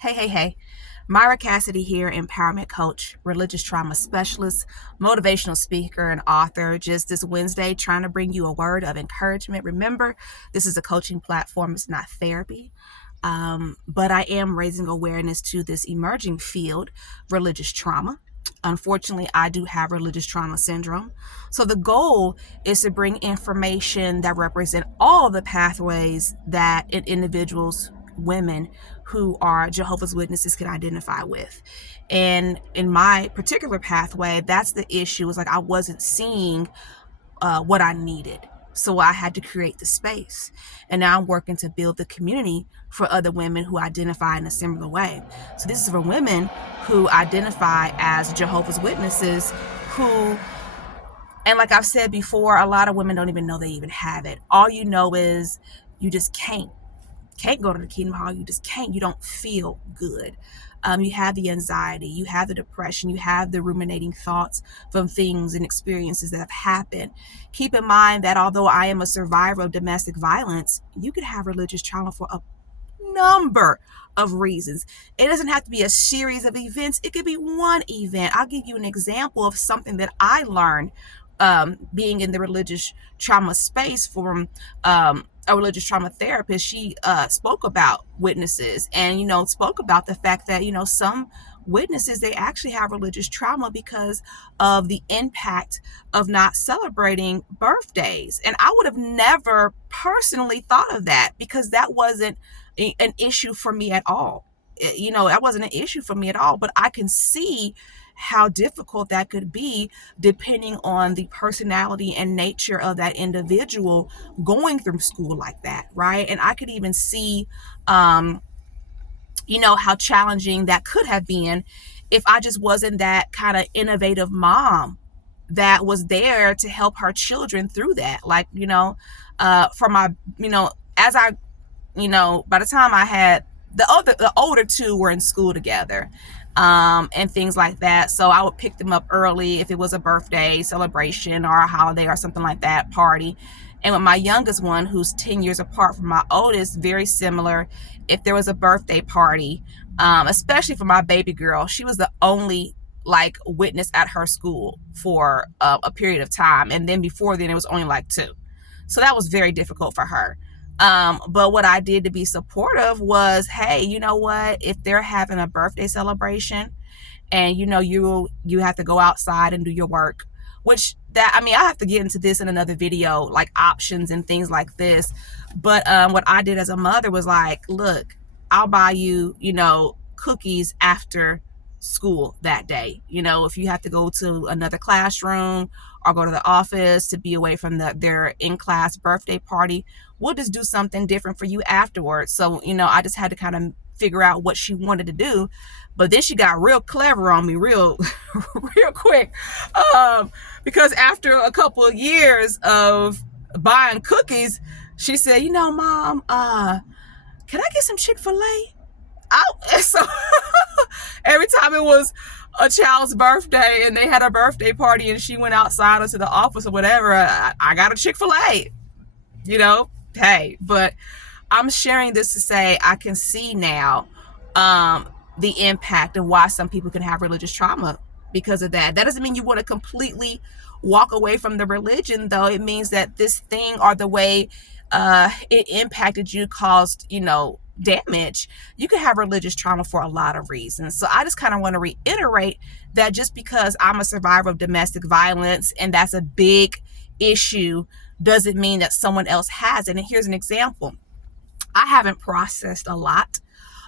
Hey. Myra Cassidy here, empowerment coach, religious trauma specialist, motivational speaker, and author. Just this Wednesday, trying to bring you a word of encouragement. Remember, this is a coaching platform, it's not therapy. But I am raising awareness to this emerging field, religious trauma. Unfortunately, I do have religious trauma syndrome. So the goal is to bring information that represent all the pathways that individuals, women who are Jehovah's Witnesses can identify with. And in my particular pathway, that's the issue. Is like I wasn't seeing what I needed. So I had to create the space. And now I'm working to build the community for other women who identify in a similar way. So this is for women who identify as Jehovah's Witnesses who, and like I've said before, a lot of women don't even know they even have it. All you know is you just can't go to the Kingdom Hall. You just can't. You don't feel good. You have the anxiety, you have the depression, you have the ruminating thoughts from things and experiences that have happened. Keep in mind that although I am a survivor of domestic violence, you could have religious trauma for a number of reasons. It doesn't have to be a series of events. It could be one event. I'll give you an example of something that I learned being in the religious trauma space from a religious trauma therapist. She spoke about witnesses and, spoke about the fact that, some witnesses, they actually have religious trauma because of the impact of not celebrating birthdays. And I would have never personally thought of that because that wasn't an issue for me at all. That wasn't an issue for me at all, but I can see how difficult that could be depending on the personality and nature of that individual going through school like that, right? And I could even see, how challenging that could have been if I just wasn't that kind of innovative mom that was there to help her children through that. Like, for my, as I, by the time I had the older two were in school together, and things like that. So I would pick them up early if it was a birthday celebration or a holiday or something like that, party. And with my youngest one, who's 10 years apart from my oldest, very similar. If there was a birthday party, especially for my baby girl, she was the only witness at her school for a period of time. And then before then, it was only two. So that was very difficult for her. But what I did to be supportive was, hey, you know what? If they're having a birthday celebration and, you have to go outside and do your work, I have to get into this in another video, like options and things like this. But what I did as a mother was look, I'll buy you, cookies after school that day. If you have to go to another classroom or go to the office to be away from their in-class birthday party, we'll just do something different for you afterwards. So, I just had to kind of figure out what she wanted to do. But then she got real clever on me real quick. Because after a couple of years of buying cookies, she said, Mom, can I get some Chick-fil-A? So every time it was a child's birthday and they had a birthday party and she went outside or to the office or whatever, I got a Chick-fil-A, hey, but I'm sharing this to say I can see now the impact of why some people can have religious trauma because of that. That doesn't mean you want to completely walk away from the religion, though. It means that this thing or the way it impacted you caused, damage. You can have religious trauma for a lot of reasons. So I just kind of want to reiterate that just because I'm a survivor of domestic violence and that's a big issue doesn't mean that someone else has it. And here's an example. I haven't processed a lot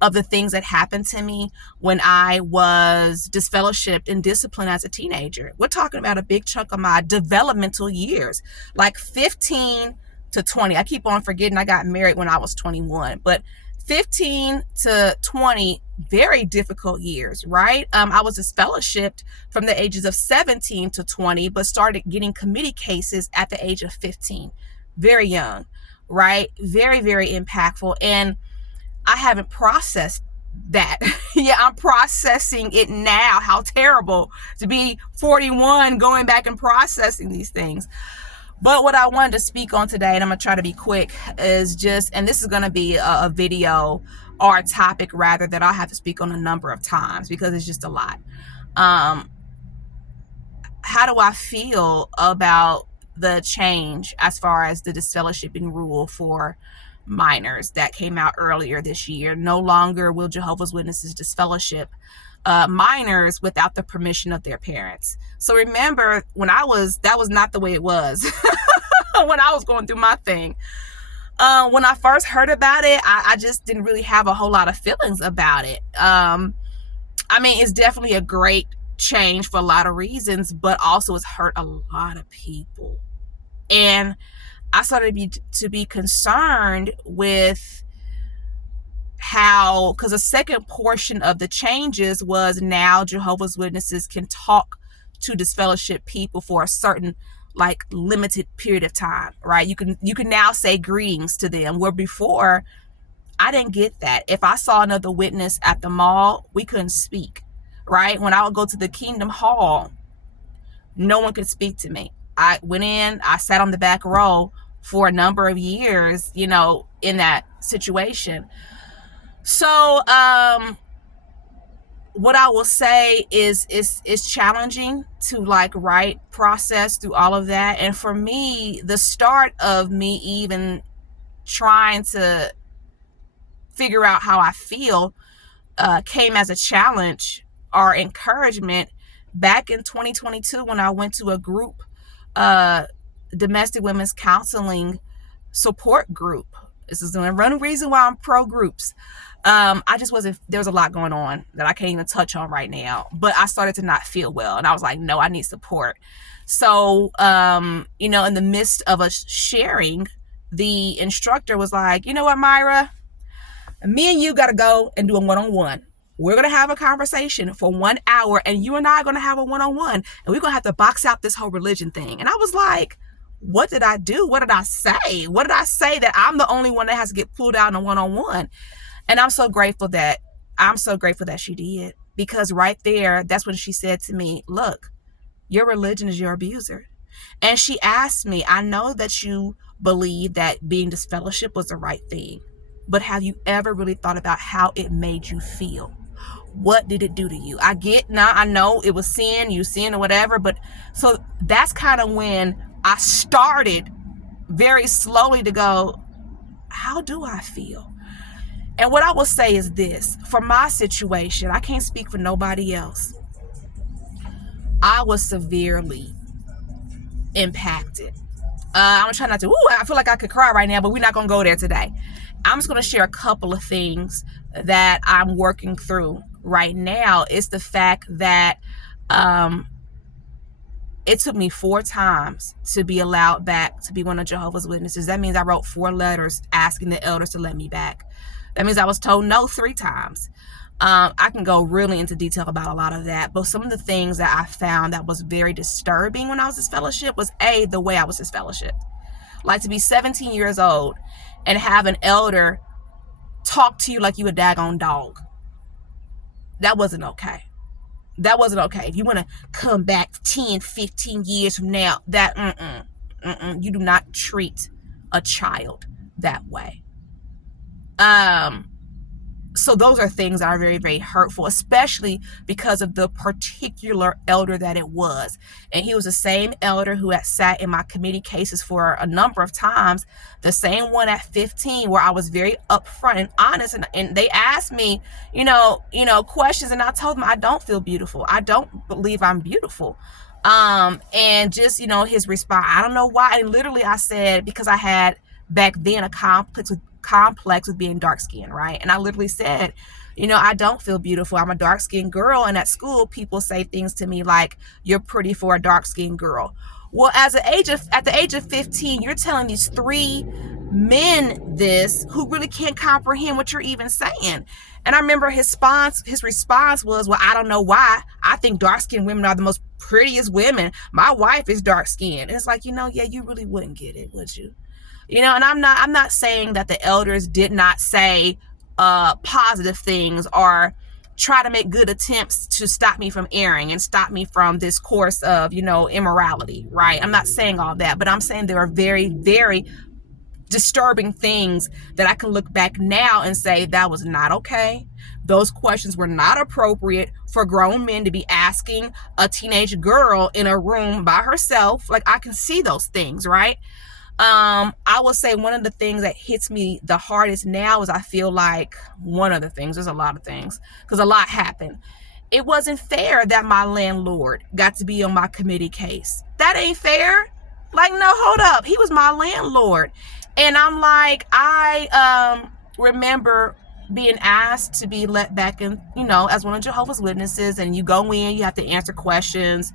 of the things that happened to me when I was disfellowshipped and disciplined as a teenager. We're talking about a big chunk of my developmental years, 15 to 20. I keep on forgetting I got married when I was 21, but 15 to 20, very difficult years, right? I was disfellowshipped from the ages of 17 to 20, but started getting committee cases at the age of 15. Very young, right? Very, very impactful. And I haven't processed that. Yeah, I'm processing it now. How terrible to be 41 going back and processing these things. But what I wanted to speak on today, and I'm going to try to be quick, is just, and this is going to be a video or a topic rather, that I'll have to speak on a number of times because it's just a lot. How do I feel about the change as far as the disfellowshipping rule for minors that came out earlier this year? No longer will Jehovah's Witnesses disfellowship minors without the permission of their parents. So remember, that was not the way it was when I was going through my thing. When I first heard about it, I just didn't really have a whole lot of feelings about it. I mean, it's definitely a great change for a lot of reasons, but also it's hurt a lot of people. And I started to be concerned with how, because the second portion of the changes was now Jehovah's Witnesses can talk to disfellowship people for a certain like limited period of time, right? You can now say greetings to them, where before I didn't get that. If I saw another witness at the mall, we couldn't speak, right? When I would go to the Kingdom Hall, no one could speak to me. I went in, I sat on the back row for a number of years, in that situation. So, what I will say is challenging to process through all of that. And for me, the start of me even trying to figure out how I feel came as a challenge or encouragement back in 2022 when I went to a group, domestic women's counseling support group. This is the one reason why I'm pro groups. I just wasn't, there was a lot going on that I can't even touch on right now, but I started to not feel well, and I was like, no, I need support. So, in the midst of us sharing, the instructor was like, you know what, Myra, me and you got to go and do a one-on-one. We're going to have a conversation for 1 hour, and you and I are going to have a one-on-one, and we're going to have to box out this whole religion thing. And I was like, what did I do? What did I say? What did I say that I'm the only one that has to get pulled out in a one-on-one? And I'm so grateful that she did, because right there, that's when she said to me, look, your religion is your abuser. And she asked me, I know that you believe that being disfellowship was the right thing, but have you ever really thought about how it made you feel? What did it do to you? I know it was sin, you sin or whatever, but so that's kind of when I started very slowly to go, how do I feel? And what I will say is this, for my situation, I can't speak for nobody else. I was severely impacted. I'm trying not to, I feel like I could cry right now, but we're not going to go there today. I'm just going to share a couple of things that I'm working through right now. It's the fact that it took me 4 times to be allowed back to be one of Jehovah's Witnesses. That means I wrote 4 letters asking the elders to let me back. That means I was told no 3 times. I can go really into detail about a lot of that, but some of the things that I found that was very disturbing when I was disfellowship was the way I was disfellowship. Like to be 17 years old and have an elder talk to you like you a daggone dog. That wasn't okay. That wasn't okay. If you want to come back 10, 15 years from now, you do not treat a child that way. So those are things that are very, very hurtful, especially because of the particular elder that it was. And he was the same elder who had sat in my committee cases for a number of times, the same one at 15, where I was very upfront and honest. And they asked me, questions, and I told them I don't feel beautiful. I don't believe I'm beautiful. And just, his response, I don't know why. And literally I said, because I had back then a complex with being dark skinned, right? And I literally said, I don't feel beautiful. I'm a dark skinned girl, and at school people say things to me like, you're pretty for a dark skinned girl. Well, at the age of 15, you're telling these 3 men this who really can't comprehend what you're even saying. And I remember his response was, well, I don't know why. I think dark skinned women are the most prettiest women. My wife is dark skinned. And it's like, yeah, you really wouldn't get it, would you? And I'm not saying that the elders did not say positive things or try to make good attempts to stop me from erring and stop me from this course of, immorality, right? I'm not saying all that, but I'm saying there are very, very disturbing things that I can look back now and say that was not okay. Those questions were not appropriate for grown men to be asking a teenage girl in a room by herself. Like, I can see those things, right? I will say one of the things that hits me the hardest now is, I feel like one of the things, there's a lot of things, because a lot happened. It wasn't fair that my landlord got to be on my committee case. That ain't fair. Like, no, hold up. He was my landlord. And I'm like, I remember being asked to be let back in, as one of Jehovah's Witnesses, and you go in, you have to answer questions.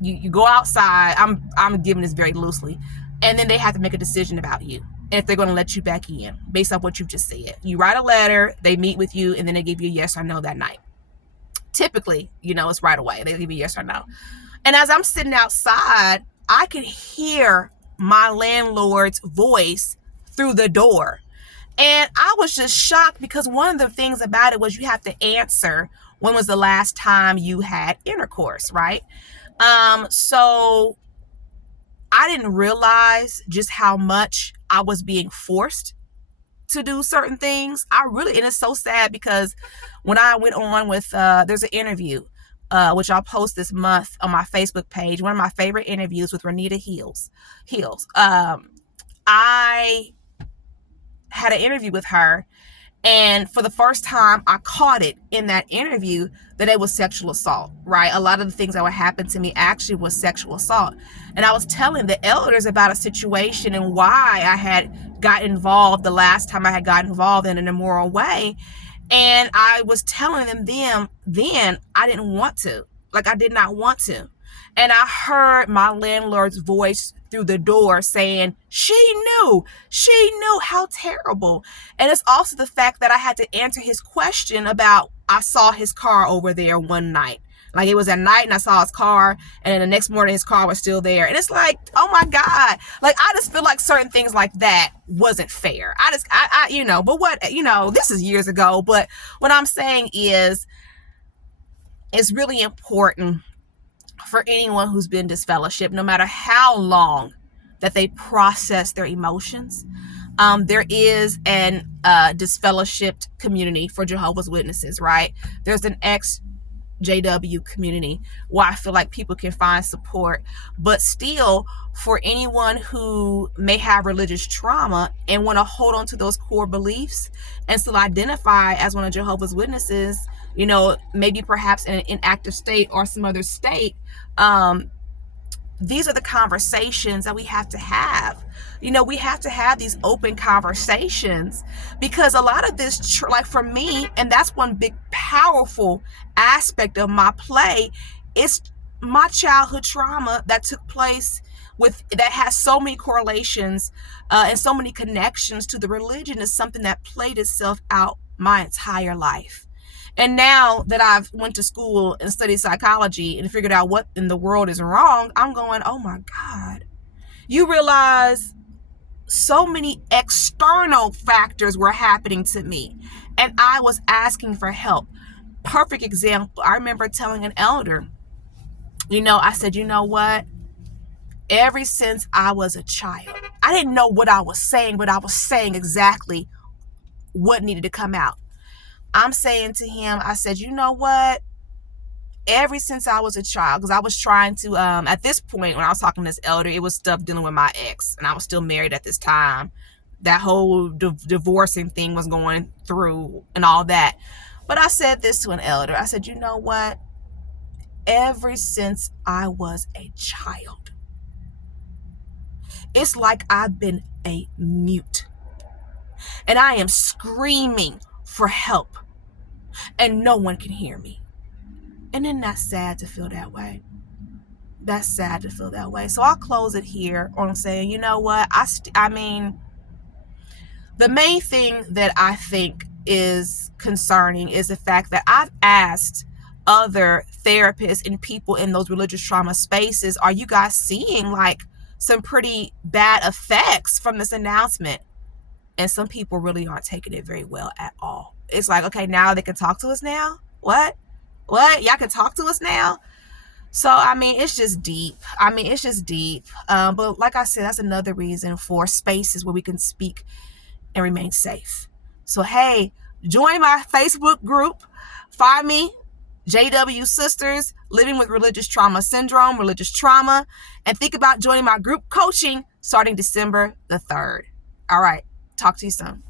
You go outside. I'm giving this very loosely. And then they have to make a decision about you, and if they're going to let you back in based on what you just said. You write a letter, they meet with you, and then they give you a yes or no that night. Typically, it's right away. They give you a yes or no. And as I'm sitting outside, I could hear my landlord's voice through the door. And I was just shocked, because one of the things about it was you have to answer when was the last time you had intercourse, right? So I didn't realize just how much I was being forced to do certain things. And it's so sad, because when I went on with, there's an interview, which I'll post this month on my Facebook page, one of my favorite interviews with Renita Hills. I had an interview with her, and for the first time, I caught it in that interview that it was sexual assault, right? A lot of the things that would happen to me actually was sexual assault. And I was telling the elders about a situation and why I had got involved the last time I had got involved in an immoral way. And I was telling them then I didn't want to. Like, I did not want to. And I heard my landlord's voice through the door saying, she knew how terrible. And it's also the fact that I had to answer his question about, I saw his car over there one night. Like, it was at night and I saw his car, and then the next morning his car was still there. And it's like, oh my God. Like, I just feel like certain things like that wasn't fair. But what, this is years ago. But what I'm saying is, it's really important for anyone who's been disfellowshipped, no matter how long, that they process their emotions. There is an disfellowshipped community for Jehovah's Witnesses, right? There's an JW community where I feel like people can find support. But still, for anyone who may have religious trauma and want to hold on to those core beliefs and still identify as one of Jehovah's Witnesses, maybe perhaps in an inactive state or some other state, these are the conversations that we have to have. We have to have these open conversations, because a lot of this, like for me, and that's one big powerful aspect of my play, is my childhood trauma that took place that has so many correlations and so many connections to the religion, is something that played itself out my entire life. And now that I've went to school and studied psychology and figured out what in the world is wrong, I'm going, oh my God. You realize so many external factors were happening to me, and I was asking for help. Perfect example. I remember telling an elder, I said, you know what? Ever since I was a child, I didn't know what I was saying, but I was saying exactly what needed to come out. I'm saying to him, I said, you know what? Ever since I was a child, because I was trying to, at this point, when I was talking to this elder, it was stuff dealing with my ex, and I was still married at this time. That whole divorcing thing was going through and all that. But I said this to an elder. I said, you know what? Ever since I was a child, it's like I've been a mute, and I am screaming for help, and no one can hear me. And then that's sad to feel that way. That's sad to feel that way. So I'll close it here on saying, you know what? I mean, the main thing that I think is concerning is the fact that I've asked other therapists and people in those religious trauma spaces, are you guys seeing like some pretty bad effects from this announcement? And some people really aren't taking it very well at all. It's like, okay, now they can talk to us now? What? Y'all can talk to us now? So, I mean, it's just deep. It's just deep. But like I said, that's another reason for spaces where we can speak and remain safe. So, hey, join my Facebook group. Find me, JW Sisters, Living with Religious Trauma Syndrome, Religious Trauma, and think about joining my group coaching starting December the 3rd. All right. Talk to you soon.